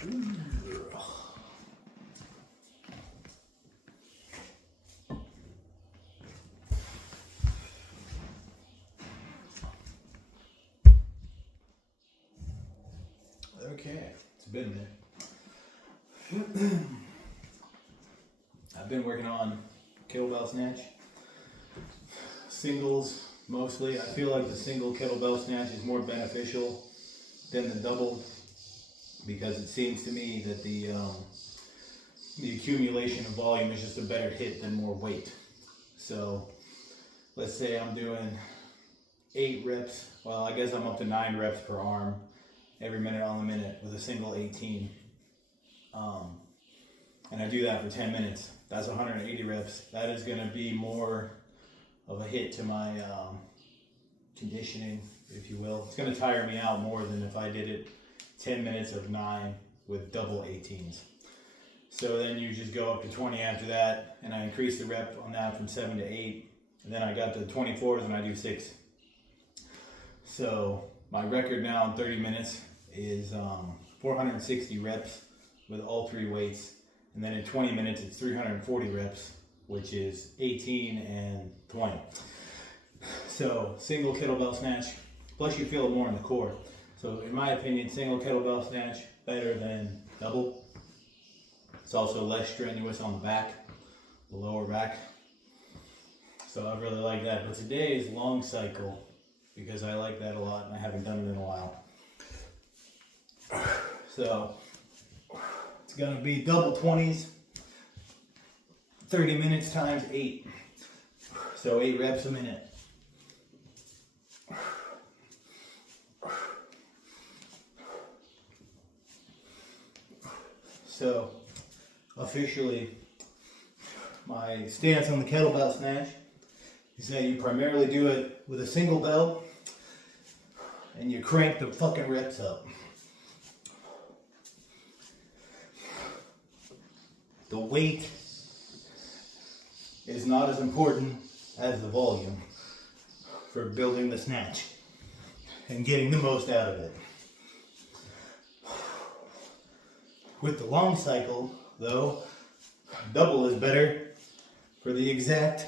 Okay, it's been a minute. I've been working on kettlebell snatch. Singles mostly. I feel like the single kettlebell snatch is more beneficial than the double because it seems to me that the accumulation of volume is just a better hit than more weight. So let's say I'm doing 8 reps. Well, I guess I'm up to 9 reps per arm every minute on the minute with a single 18. And I do that for 10 minutes. That's 180 reps. That is going to be more of a hit to my conditioning, if you will. It's going to tire me out more than if I did it 10 minutes of 9 with double 18s. So then you just go up to 20 after that, and I increase the rep on that from 7 to 8. And then I got to 24s and I do 6. So my record now in 30 minutes is 460 reps with all 3 weights. And then in 20 minutes, it's 340 reps, which is 18 and 20. So single kettlebell snatch, plus you feel it more in the core. So in my opinion, single kettlebell snatch better than double. It's also less strenuous on the back, the lower back. So I really like that. But today is Longcycle because I like that a lot and I haven't done it in a while. So it's gonna be double 20s, 30 minutes times 8. So 8 reps a minute. So officially, my stance on the kettlebell snatch is that you primarily do it with a single bell and you crank the fucking reps up. The weight is not as important as the volume for building the snatch and getting the most out of it. With the Longcycle, though, double is better for the exact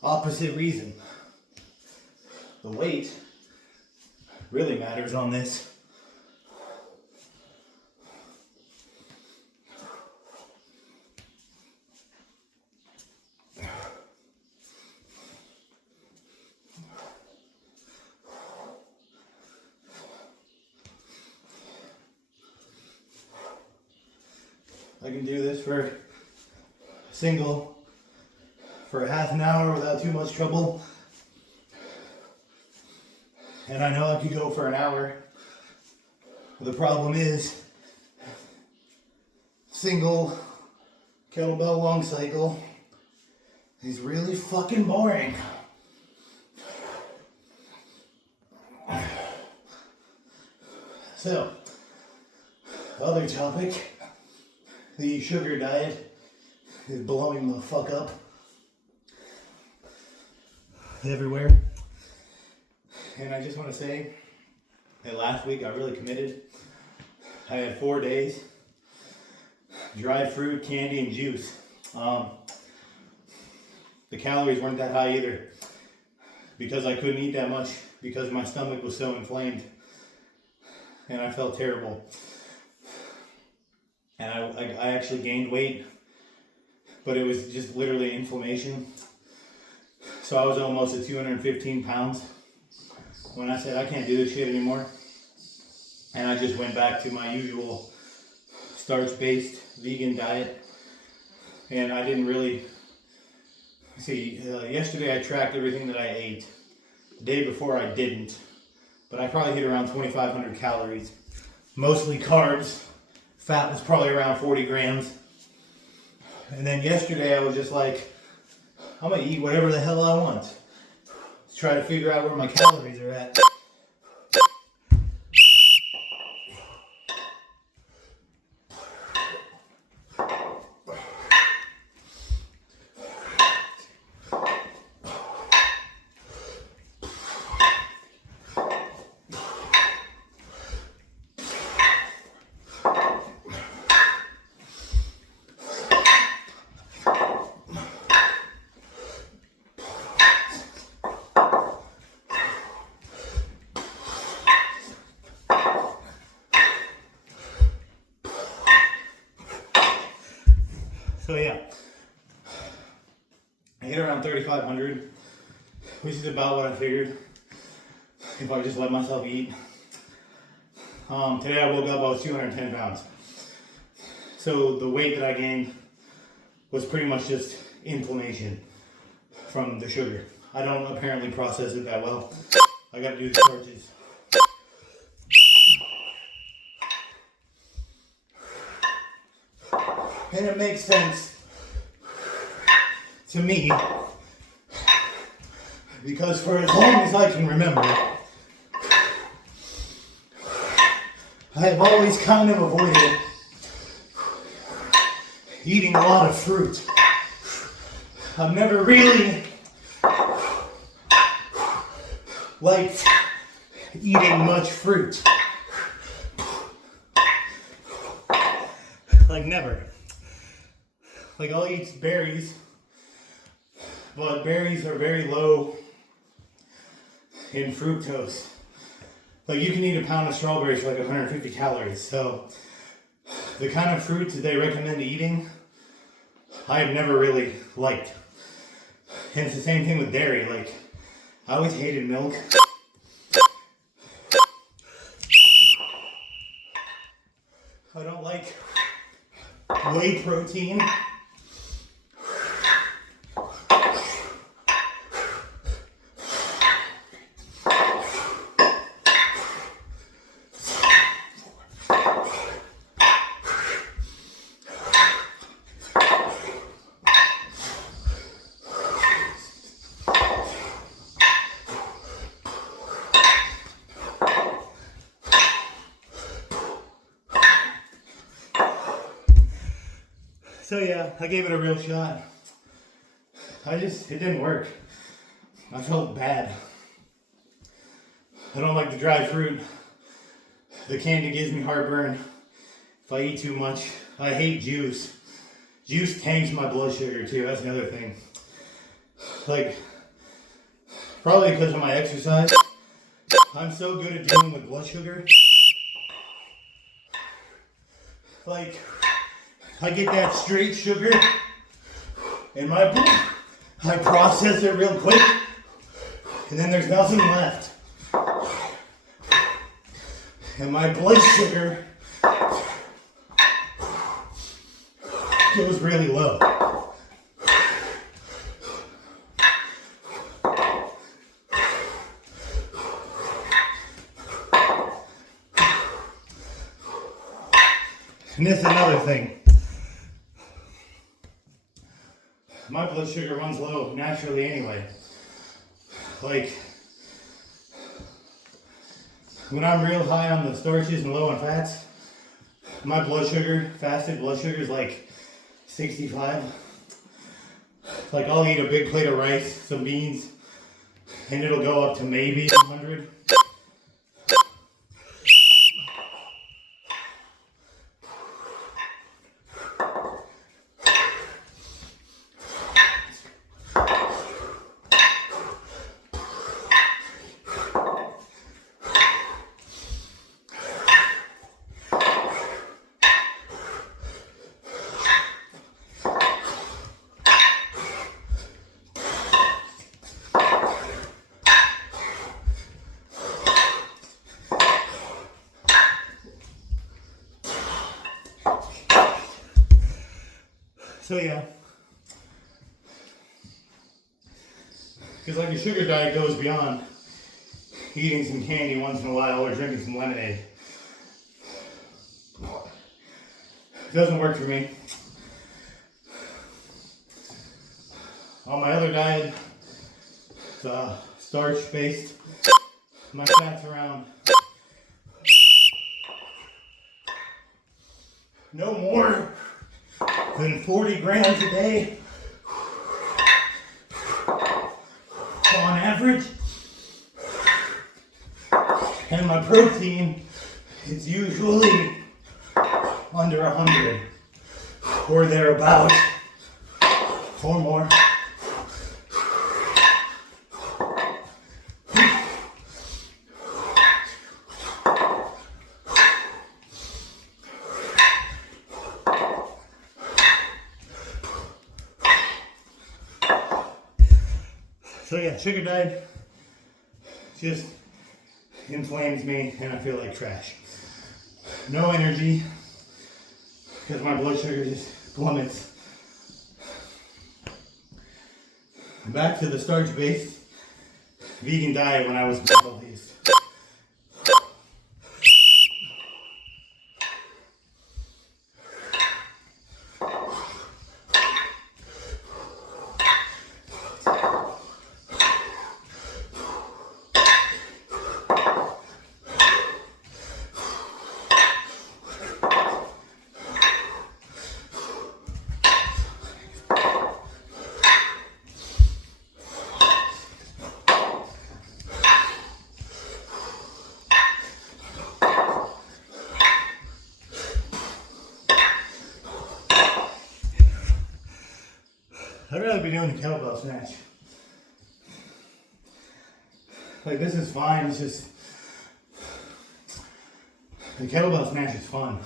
opposite reason. The weight really matters on this. I can do this for single for half an hour without too much trouble. And I know I could go for an hour. The problem is single kettlebell Longcycle is really fucking boring. So, other topic. The sugar diet is blowing the fuck up everywhere. And I just want to say that last week I really committed. I had 4 days, dried fruit, candy, and juice. The calories weren't that high either because I couldn't eat that much because my stomach was so inflamed and I felt terrible. And I actually gained weight, but it was just literally inflammation. So I was almost at 215 pounds when I said I can't do this shit anymore. And I just went back to my usual starch-based vegan diet. And I didn't really, yesterday I tracked everything that I ate. The day before I didn't, but I probably hit around 2,500 calories, mostly carbs. Fat was probably around 40 grams. And then yesterday I was just like, I'm gonna eat whatever the hell I want. Let's try to figure out where my calories are at. So yeah, I hit around 3,500, which is about what I figured if I just let myself eat. Today I woke up, I was 210 pounds. So the weight that I gained was pretty much just inflammation from the sugar. I don't apparently process it that well. I gotta do the starches. And it makes sense to me because for as long as I can remember, I have always kind of avoided eating a lot of fruit. I've never really liked eating much fruit. Like never. Like I'll eat berries, but berries are very low in fructose. Like you can eat a pound of strawberries for like 150 calories. So the kind of fruit that they recommend eating, I have never really liked. And it's the same thing with dairy. Like I always hated milk. I don't like whey protein. So yeah, I gave it a real shot. It didn't work. I felt bad. I don't like the dry fruit. The candy gives me heartburn if I eat too much. I hate juice. Juice tanks my blood sugar too, that's another thing. Like, probably because of my exercise, I'm so good at dealing with blood sugar. Like, I get that straight sugar in my blood, I process it real quick, and then there's nothing left. And my blood sugar goes really low. And this is another thing. My blood sugar runs low naturally anyway. Like, when I'm real high on the starches and low on fats, my blood sugar, fasted blood sugar is like 65. Like I'll eat a big plate of rice, some beans, and it'll go up to maybe 100. So yeah, because like a sugar diet goes beyond eating some candy once in a while or drinking some lemonade. It doesn't work for me. On my other diet, it's starch based. My fat's around no more than 40 grams a day on average. And my protein is usually under 100 or thereabouts or more. So yeah, sugar diet just inflames me and I feel like trash. No energy because my blood sugar just plummets. Back to the starch-based vegan diet when I was plant-based. I'd rather be doing the kettlebell snatch. Like, this is fine, it's just, the kettlebell snatch is fun.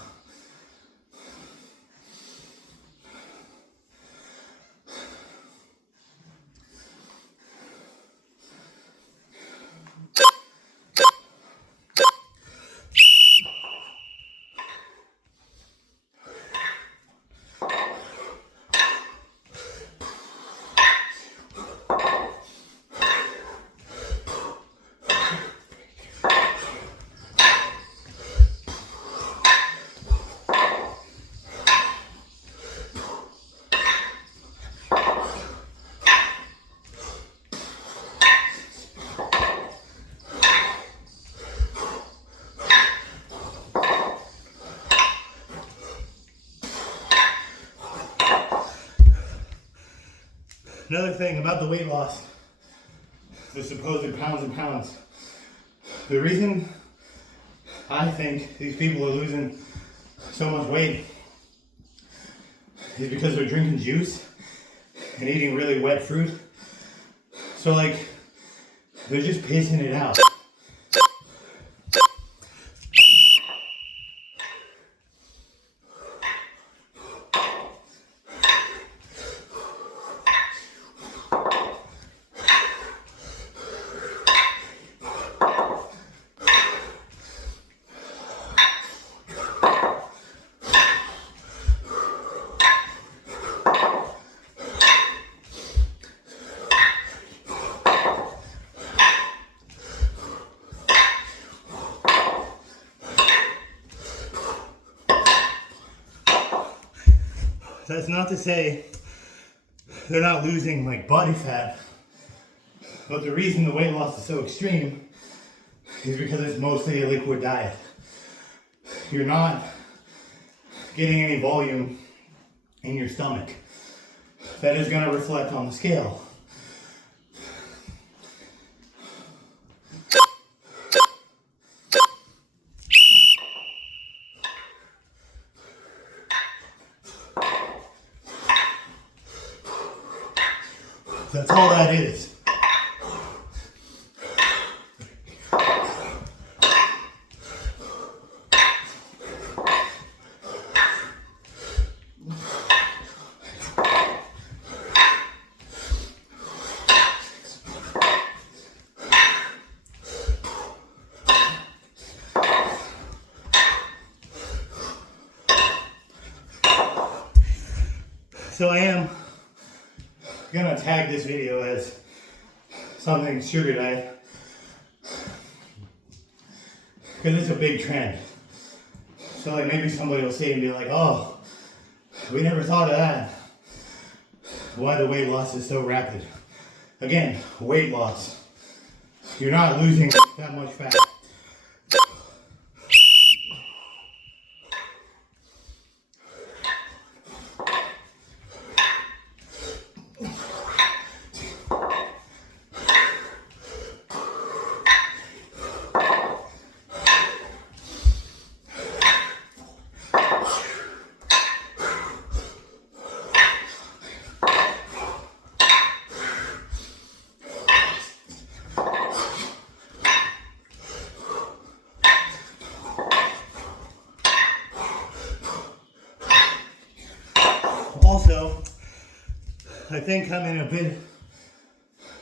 Another thing about the weight loss, the supposed pounds and pounds. The reason I think these people are losing so much weight is because they're drinking juice and eating really wet fruit. So like, they're just pissing it out. That's not to say they're not losing like body fat, but the reason the weight loss is so extreme is because it's mostly a liquid diet. You're not getting any volume in your stomach. That is going to reflect on the scale. That's all that is. So I am gonna tag this video as something sugar diet because it's a big trend. So like maybe somebody will see and be like, oh, we never thought of that. Why the weight loss is so rapid. Again, weight loss. You're not losing that much fat. Also, I think I'm in a bit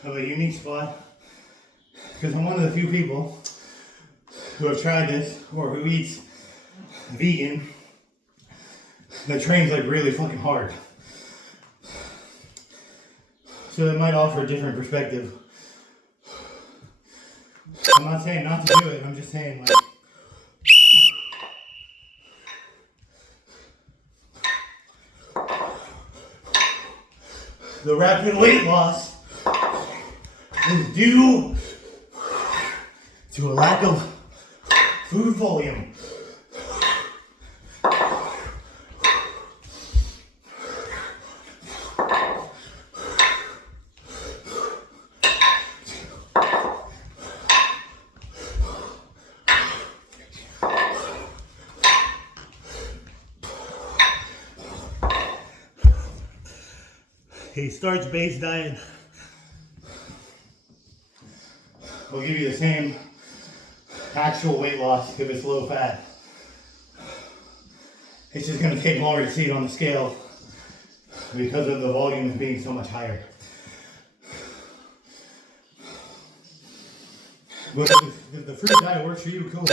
of a unique spot because I'm one of the few people who have tried this or who eats vegan that trains like really fucking hard. So it might offer a different perspective. I'm not saying not to do it, I'm just saying like the rapid weight loss is due to a lack of food volume. A starch-based diet will give you the same actual weight loss if it's low fat. It's just going to take longer to see it on the scale because of the volume being so much higher. But if the fruit diet works for you, cool.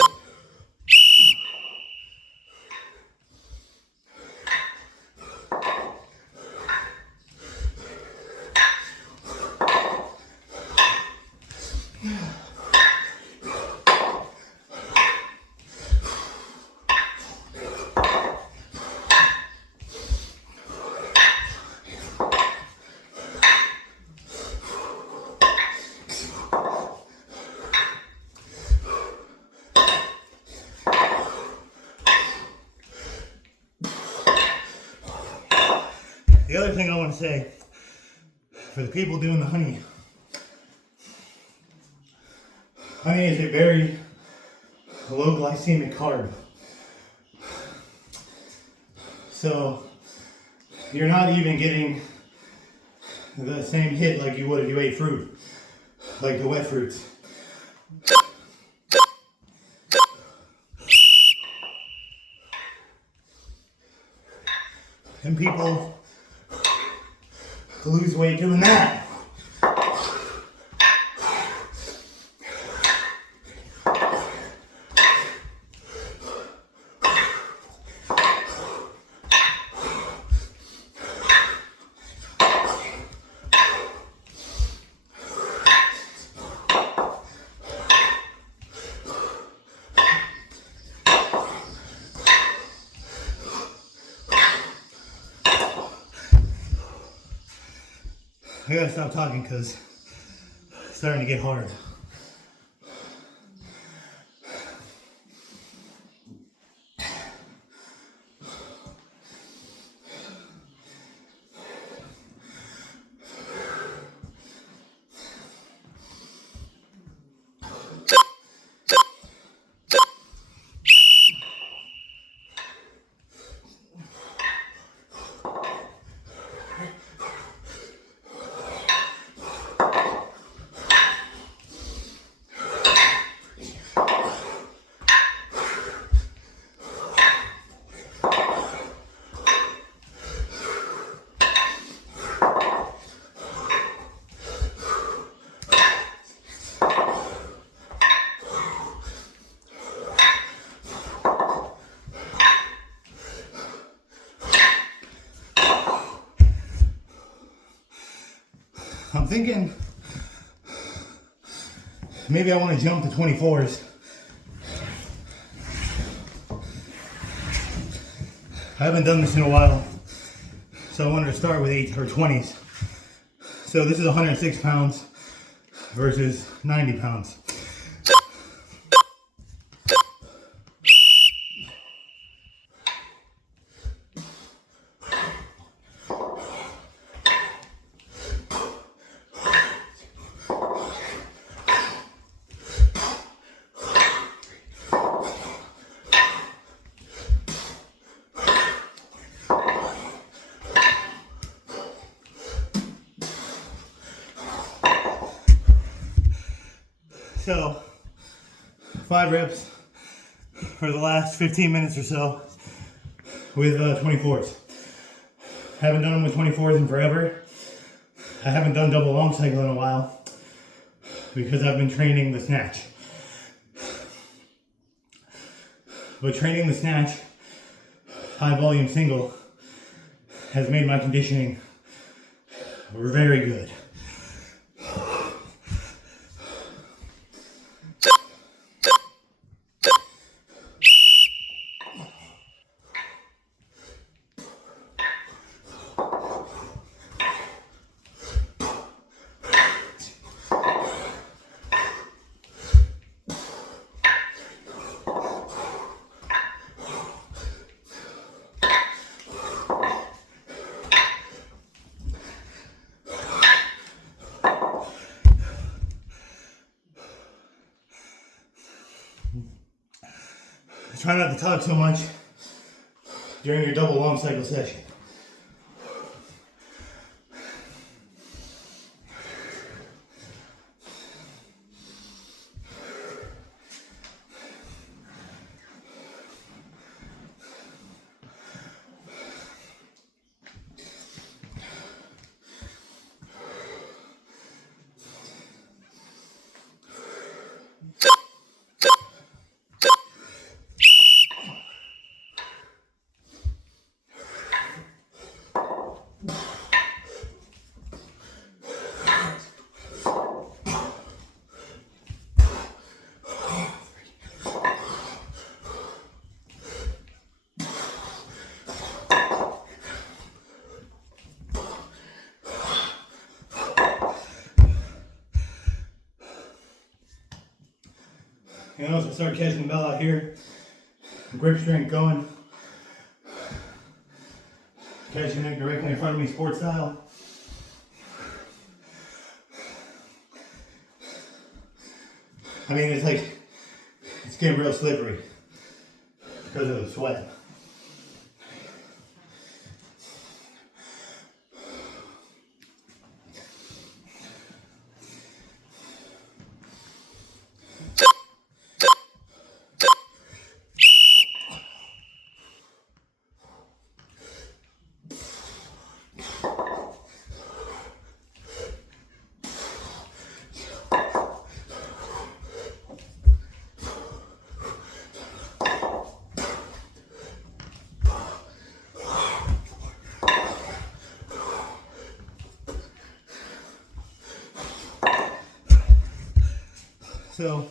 The other thing I want to say, for the people doing the honey is a very low glycemic carb. So you're not even getting the same hit like you would if you ate fruit, like the wet fruits. And people lose weight doing that. I gotta stop talking because it's starting to get hard. I'm thinking maybe I want to jump to 24s. I haven't done this in a while, so I wanted to start with 8 or 20s. So this is 106 pounds versus 90 pounds. So, 5 reps for the last 15 minutes or so with 24s. Haven't done them with 24s in forever. I haven't done double long cycle in a while. because I've been training the snatch. But training the snatch, high volume single, has made my conditioning very good. Try not to talk so much during your double long cycle session. You know, as I start catching the bell out here, grip strength going, catching it directly in front of me, sport style. I mean, it's like, it's getting real slippery because of the sweat. So,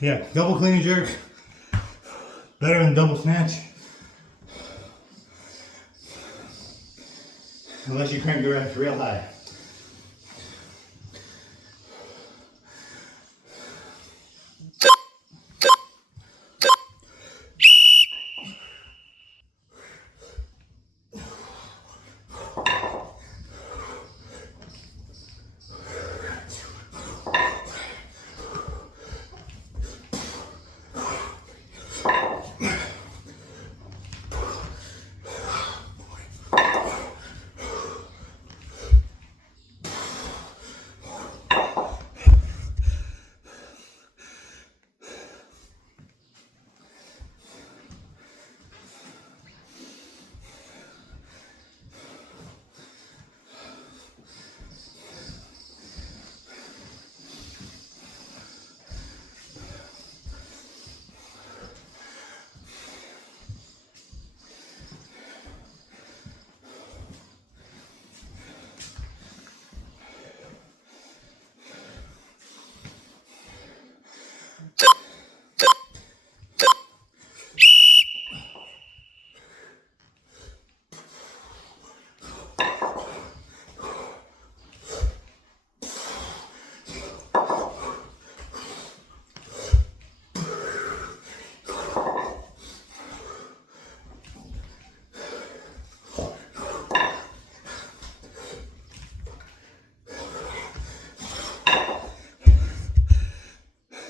yeah, double clean and jerk, better than double snatch. Unless you crank your reps real high.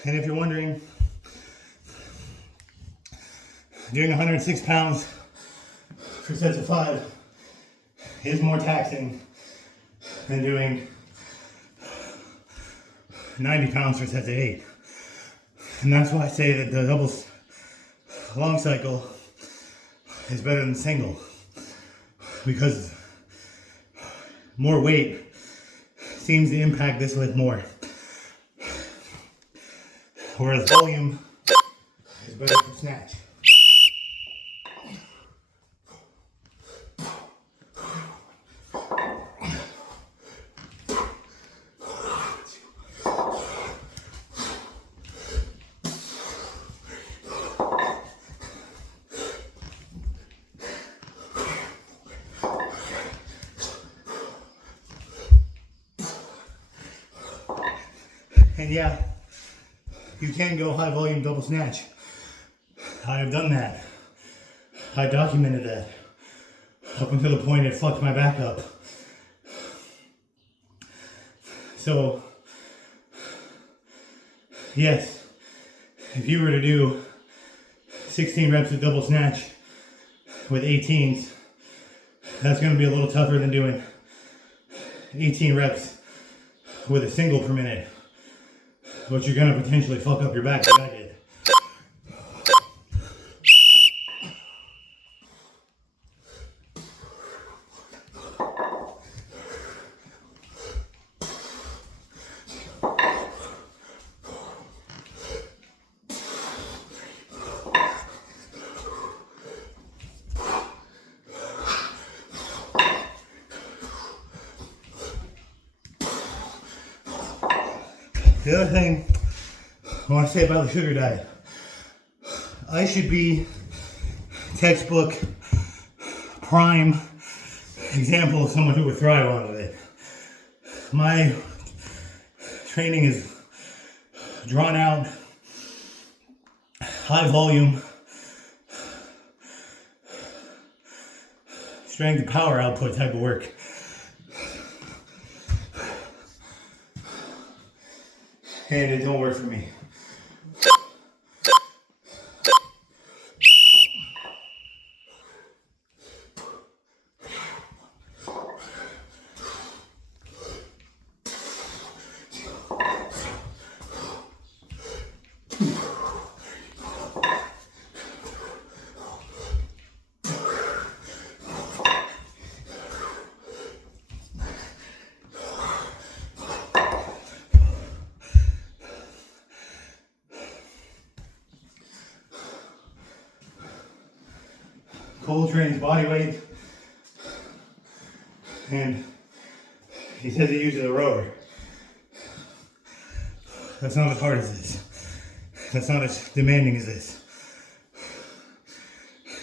And if you're wondering, doing 106 pounds for sets of 5 is more taxing than doing 90 pounds for sets of 8. And that's why I say that the long cycle is better than single. Because more weight seems to impact this lift more. Whereas volume is better for snatch. And yeah, you can go high volume double snatch. I have done that. I documented that up until the point it fucked my back up. So, yes, if you were to do 16 reps of double snatch with 18s, that's going to be a little tougher than doing 18 reps with a single per minute. But you're going to potentially fuck up your back like I did. The other thing I want to say about the sugar diet, I should be textbook prime example of someone who would thrive on it. My training is drawn out, high volume, strength and power output type of work. And it don't work for me. Cole trains body weight, and he says he uses a rower. That's not as hard as this. That's not as demanding as this.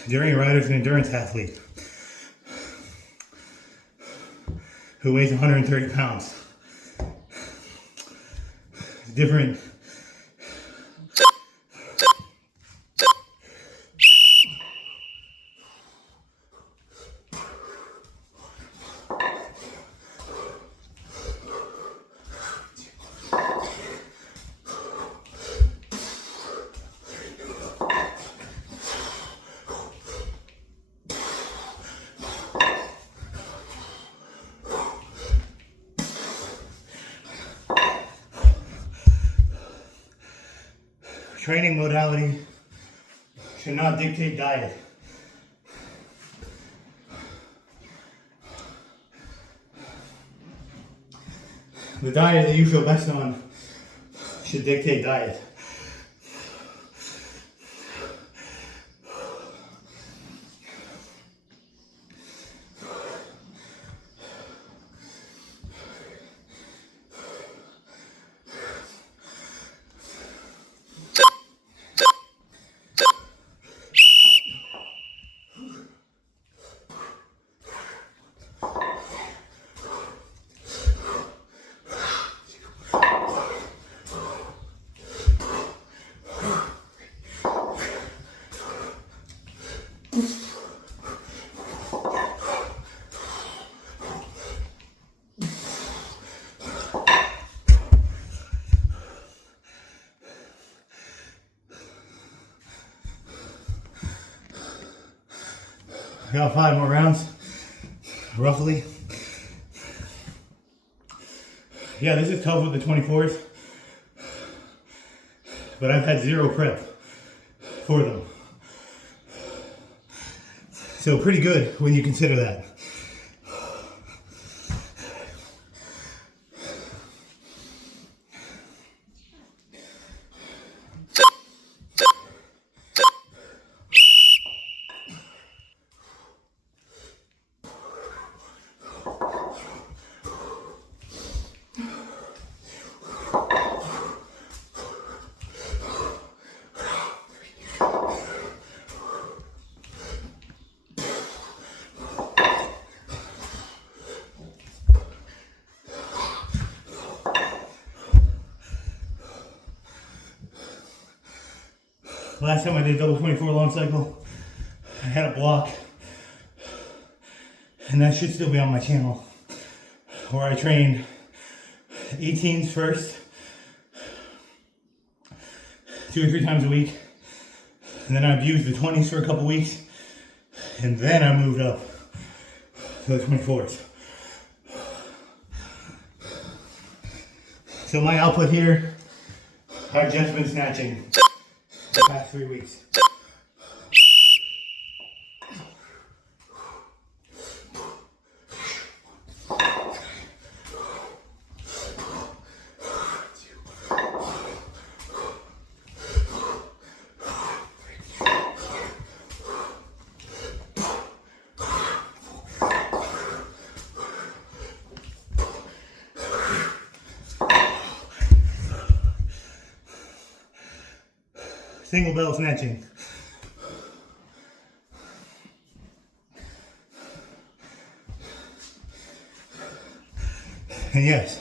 Durianrider's an endurance athlete who weighs 130 pounds. It's different. Training modality should not dictate diet. The diet that you feel best on should dictate diet. I got 5 more rounds, roughly. Yeah, this is tough with the 24s. but I've had zero prep for them. So pretty good when you consider that. Last time I did double 24 long cycle, I had a block, and that should still be on my channel, where I trained 18s first, 2 or 3 times a week, and then I've used the 20s for a couple weeks, and then I moved up to the 24s. So my output here, I've just been snatching the past 3 weeks. Single bell snatching. And yes,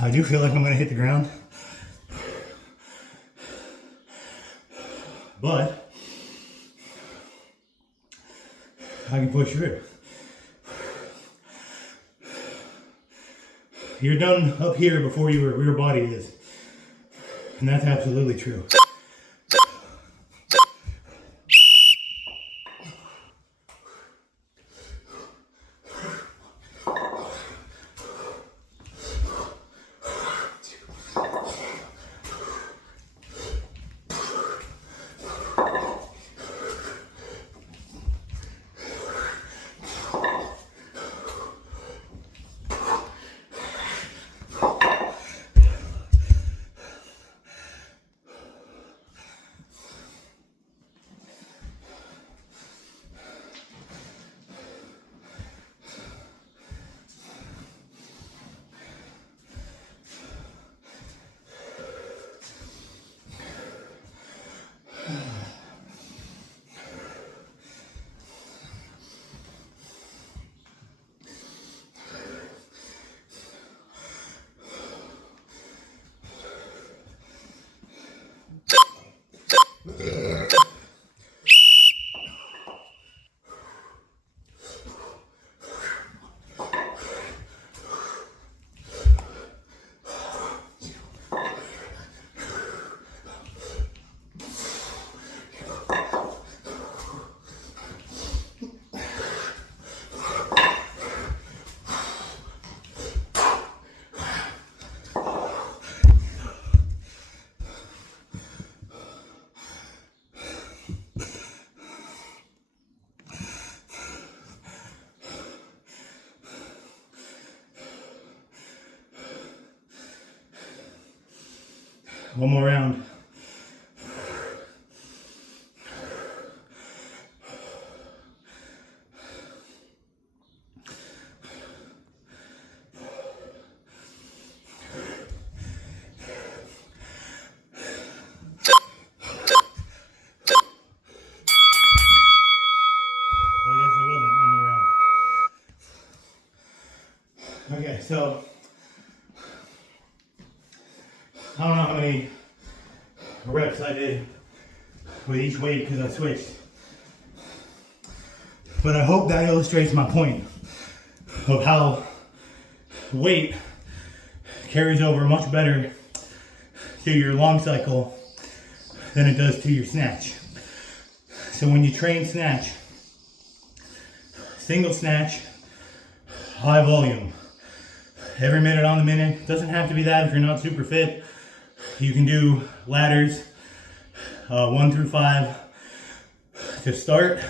I do feel like I'm going to hit the ground, but I can push through. You're done up here before your rear body is, and that's absolutely true. One more round. Okay, so I don't know how many reps I did with each weight because I switched, but I hope that illustrates my point of how weight carries over much better to your long cycle than it does to your snatch. So when you train snatch, single snatch, high volume, every minute on the minute. Doesn't have to be that if you're not super fit, You can do ladders 1 through 5 to start.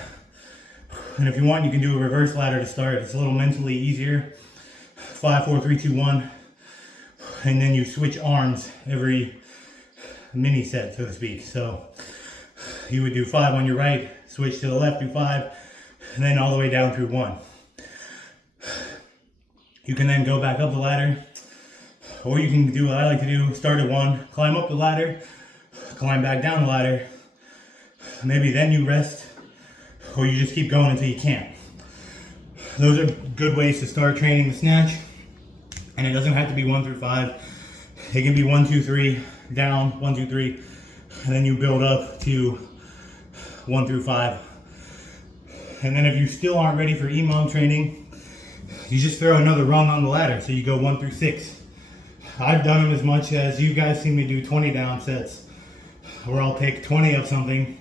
And if you want, you can do a reverse ladder to start. It's a little mentally easier. 5, 4, 3, 2, 1. And then you switch arms every mini set, so to speak. So you would do 5 on your right, switch to the left, do 5, and then all the way down through 1. You can then go back up the ladder, or you can do what I like to do, start at 1, climb up the ladder, climb back down the ladder. Maybe then you rest, or you just keep going until you can't. Those are good ways to start training the snatch. And it doesn't have to be 1 through 5. It can be 1, 2, 3, down, 1, 2, 3, and then you build up to 1 through 5. And then if you still aren't ready for EMOM training, you just throw another rung on the ladder. So you go 1 through 6. I've done them as much as you guys see me do 20 down sets, where I'll pick 20 of something,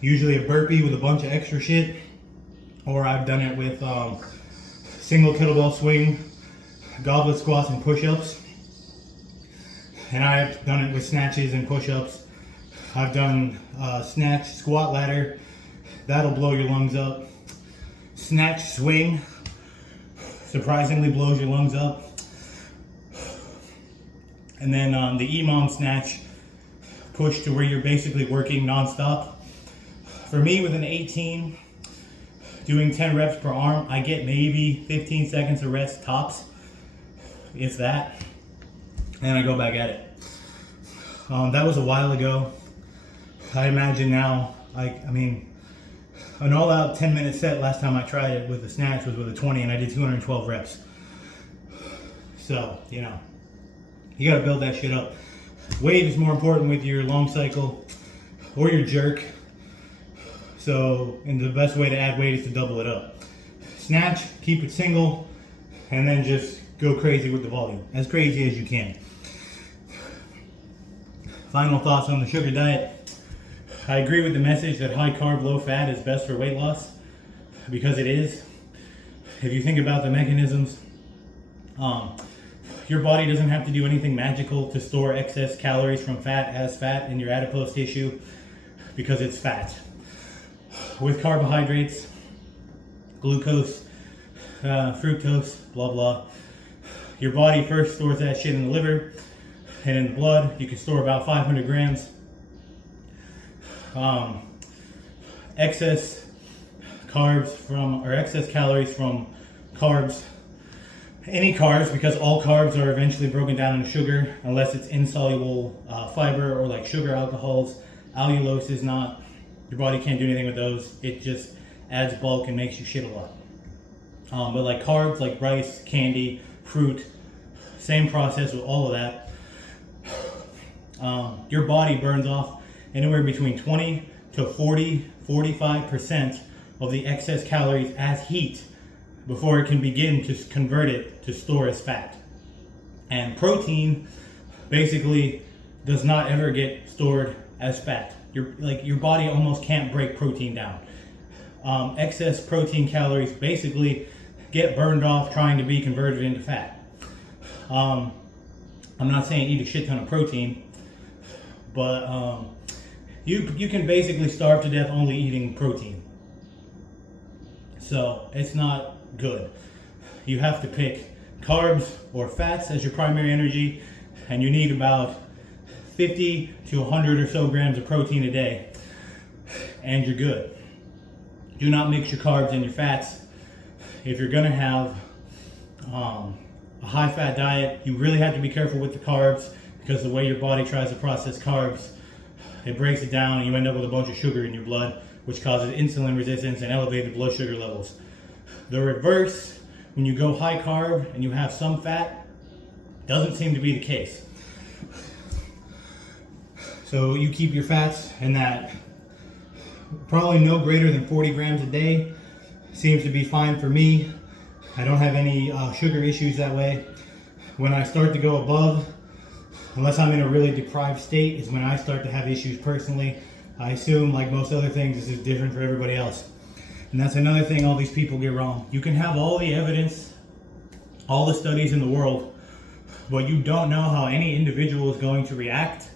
usually a burpee with a bunch of extra shit, or I've done it with single kettlebell swing, goblet squats and push-ups. And I've done it with snatches and push-ups. I've done snatch squat ladder. That'll blow your lungs up. Snatch swing surprisingly blows your lungs up. And then the EMOM snatch push to where you're basically working non-stop. For me, with an 18, doing 10 reps per arm, I get maybe 15 seconds of rest tops, if that, and I go back at it. That was a while ago. I imagine now, I mean, an all-out 10-minute set last time I tried it with the snatch was with a 20, and I did 212 reps. So, you know, you gotta build that shit up. Weight is more important with your long cycle or your jerk. So, and the best way to add weight is to double it up. Snatch, keep it single, and then just go crazy with the volume. As crazy as you can. Final thoughts on the sugar diet. I agree with the message that high carb, low fat is best for weight loss, because it is. If you think about the mechanisms, your body doesn't have to do anything magical to store excess calories from fat as fat in your adipose tissue, because it's fat. With carbohydrates, glucose, fructose, blah blah, your body first stores that shit in the liver, and in the blood you can store about 500 grams. Excess carbs from, or excess calories from carbs, any carbs, because all carbs are eventually broken down into sugar unless it's insoluble fiber or like sugar alcohols. Allulose is not. Your body can't do anything with those. It just adds bulk and makes you shit a lot. But like carbs, like rice, candy, fruit, same process with all of that. Your body burns off anywhere between 20 to 45% of the excess calories as heat before it can begin to convert it to store as fat. And protein basically does not ever get stored as fat. Your body almost can't break protein down. Excess protein calories basically get burned off trying to be converted into fat. I'm not saying eat a shit ton of protein, but you can basically starve to death only eating protein. So it's not good. You have to pick carbs or fats as your primary energy, and you need about 50 to 100 or so grams of protein a day, and you're good. Do not mix your carbs and your fats. If you're gonna have a high fat diet, you really have to be careful with the carbs, because the way your body tries to process carbs, it breaks it down and you end up with a bunch of sugar in your blood, which causes insulin resistance and elevated blood sugar levels. The reverse, when you go high carb and you have some fat, doesn't seem to be the case. So you keep your fats in that probably no greater than 40 grams a day. Seems to be fine for me. I don't have any sugar issues that way. When I start to go above, unless I'm in a really deprived state, is when I start to have issues personally. I assume, like most other things, this is different for everybody else. And that's another thing all these people get wrong. You can have all the evidence, all the studies in the world, but you don't know how any individual is going to react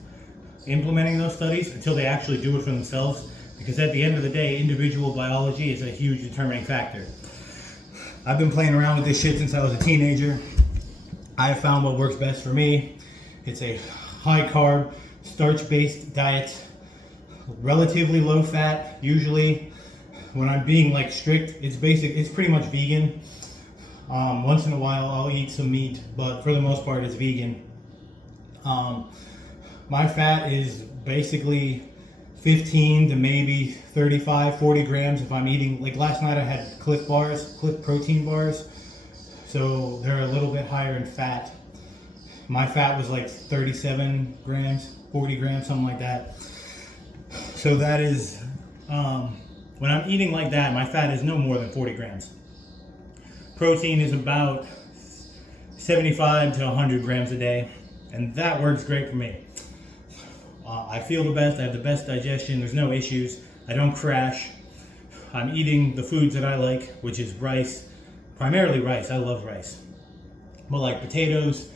implementing those studies until they actually do it for themselves, because at the end of the day, individual biology is a huge determining factor. I've been playing around with this shit since I was a teenager. I have found what works best for me. It's a high carb, starch-based diet, relatively low fat. Usually when I'm being like strict, it's pretty much vegan. Once in a while I'll eat some meat, but for the most part it's vegan. My fat is basically 15 to maybe 35, 40 grams if I'm eating. Like last night I had Cliff protein bars, so they're a little bit higher in fat. My fat was like 37 grams, 40 grams, something like that. So that is, when I'm eating like that, my fat is no more than 40 grams. Protein is about 75 to 100 grams a day, and that works great for me. I feel the best, I have the best digestion, there's no issues, I don't crash. I'm eating the foods that I like, which is rice, primarily rice. I love rice. But like potatoes,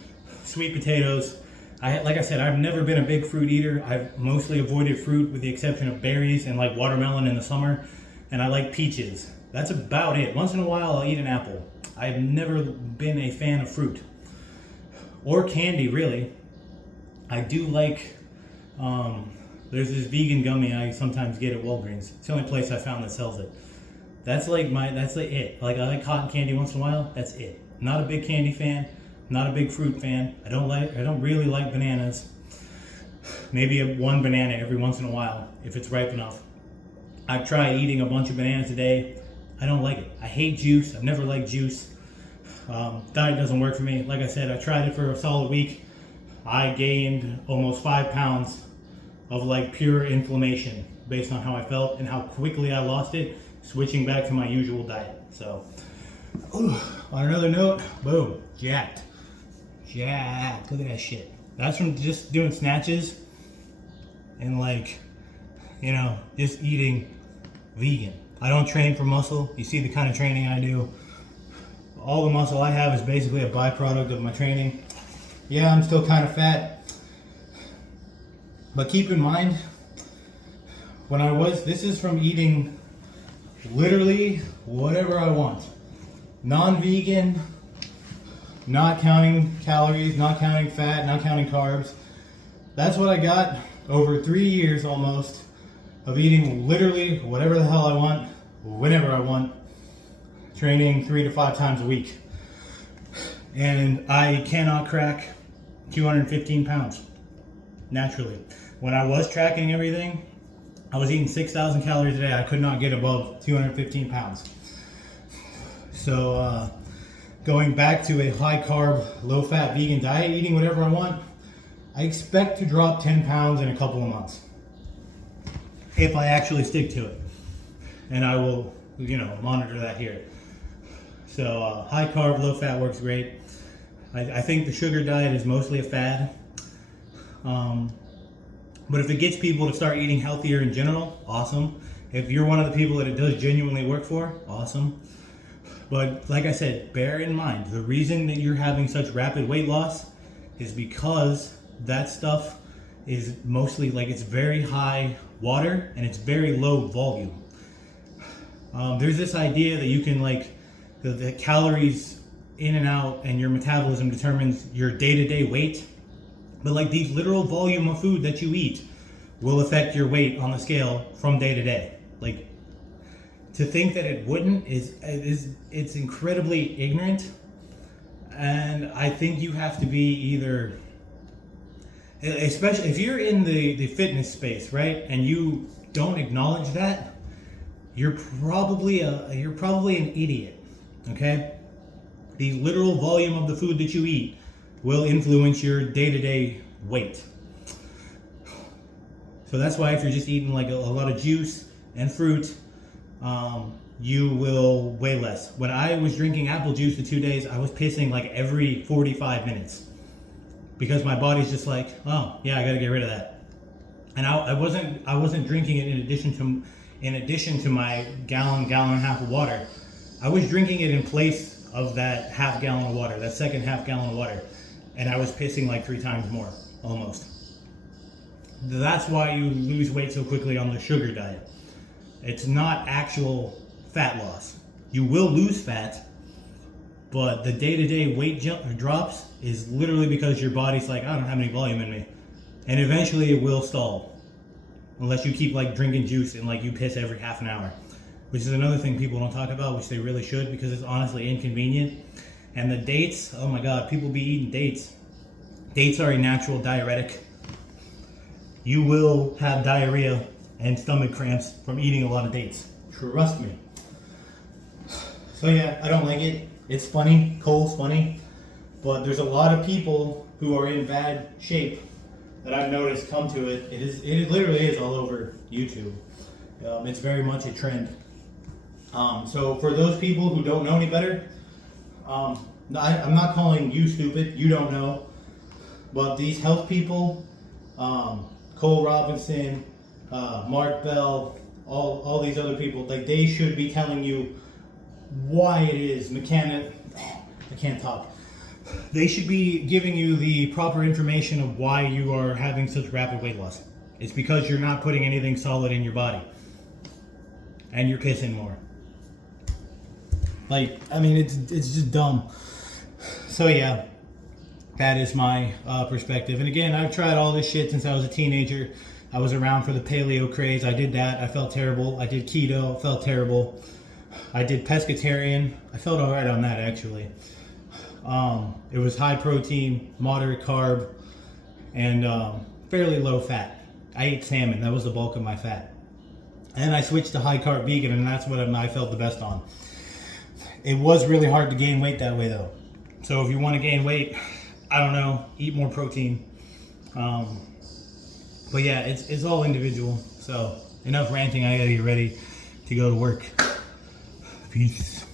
sweet potatoes. Like I said, I've never been a big fruit eater. I've mostly avoided fruit with the exception of berries and like watermelon in the summer. And I like peaches. That's about it. Once in a while I'll eat an apple. I've never been a fan of fruit. Or candy, really. I do like, there's this vegan gummy I sometimes get at Walgreens. It's the only place I found that sells it. That's like it. Like I like cotton candy once in a while, that's it. Not a big candy fan, not a big fruit fan. I don't really like bananas. Maybe one banana every once in a while if it's ripe enough. I've tried eating a bunch of bananas a day. I don't like it. I hate juice. I've never liked juice. Diet doesn't work for me. Like I said, I tried it for a solid week. I gained almost 5 pounds of like pure inflammation based on how I felt and how quickly I lost it, switching back to my usual diet. So, on another note, boom, jacked. Look at that shit. That's from just doing snatches and like, you know, just eating vegan. I don't train for muscle. You see the kind of training I do. All the muscle I have is basically a byproduct of my training. Yeah, I'm still kind of fat. But keep in mind, this is from eating literally whatever I want. Non-vegan, not counting calories, not counting fat, not counting carbs. That's what I got over 3 years almost of eating literally whatever the hell I want, whenever I want, training 3 to 5 times a week. And I cannot crack 215 pounds, naturally. When I was tracking everything, I was eating 6,000 calories a day. I could not get above 215 pounds. So going back to a high carb, low fat vegan diet, eating whatever I want, I expect to drop 10 pounds in a couple of months. If I actually stick to it. And I will, monitor that here. So high carb, low fat works great. I think the sugar diet is mostly a fad. But if it gets people to start eating healthier in general, awesome. If you're one of the people that it does genuinely work for, awesome. But like I said, bear in mind, the reason that you're having such rapid weight loss is because that stuff is mostly it's very high water and it's very low volume. There's this idea that you can the calories in and out and your metabolism determines your day-to-day weight. But the literal volume of food that you eat will affect your weight on the scale from day to day. To think that it wouldn't it's incredibly ignorant. And I think you have to be either, especially if you're in the fitness space, right? And you don't acknowledge that, you're probably an idiot. Okay? The literal volume of the food that you eat will influence your day-to-day weight. So that's why if you're just eating a lot of juice and fruit, you will weigh less. When I was drinking apple juice for 2 days, I was pissing every 45 minutes because my body's just oh yeah, I gotta get rid of that. And I wasn't drinking it in addition to my gallon and a half of water. I was drinking it in place of that half gallon of water, that second half gallon of water. and I was pissing like 3 times more, almost. That's why you lose weight so quickly on the sugar diet. It's not actual fat loss. You will lose fat, but the day-to-day weight drops is literally because your body's like, I don't have any volume in me. And eventually it will stall. Unless you keep like drinking juice and like you piss every half an hour. Which is another thing people don't talk about, which they really should, because it's honestly inconvenient. And the dates, oh my God, people be eating dates. Dates are a natural diuretic. You will have diarrhea and stomach cramps from eating a lot of dates. Trust me. So yeah, I don't like it. It's funny, Cole's funny, but there's a lot of people who are in bad shape that I've noticed come to it. It literally is all over YouTube. It's very much a trend. So for those people who don't know any better, I'm not calling you stupid. You don't know, but these health people, Cole Robinson, Mark Bell, all these other people, like they should be telling you why it is I can't talk. They should be giving you the proper information of why you are having such rapid weight loss. It's because you're not putting anything solid in your body. And you're pissing more. Like, I mean, it's just dumb. So yeah, that is my perspective. And again, I've tried all this shit since I was a teenager. I was around for the paleo craze. I did that. I felt terrible. I did keto. Felt terrible. I did pescatarian. I felt all right on that, actually. It was high protein, moderate carb, and fairly low fat. I ate salmon. That was the bulk of my fat. And I switched to high carb vegan, and that's what I felt the best on. It was really hard to gain weight that way, though. So if you want to gain weight, I don't know, eat more protein. But yeah, it's all individual. So enough ranting. I gotta get ready to go to work. Peace.